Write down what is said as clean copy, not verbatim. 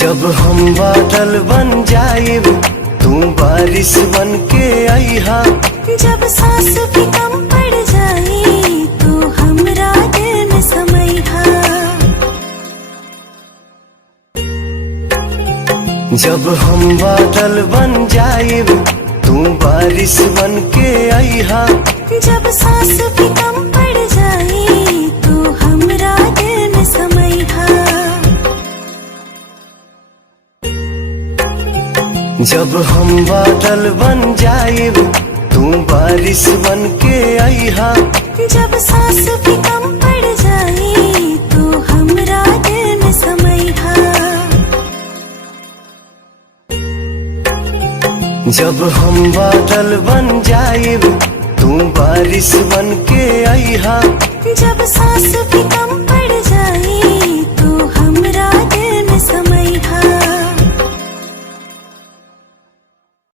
जब हम बादल बन जाइब तू बारिश बन के आईहा। जब सांस भी कम पड़ जाए तो हमरा दिल में समैहा। जब हम बादल बन जाइब तू बारिश बन के आईहा। जब सांस भी कम पड़ जाए तो हमरा दिल में समैहा। जब हम बादल बन जाइब तू बारिश बन के आईहा। जब सांस भी कम पड़ जाए तो हमरा दिल में समैहा। जब हम बादल बन जाइब तू बारिश बन के आईहा। जब सांस भी कम पड़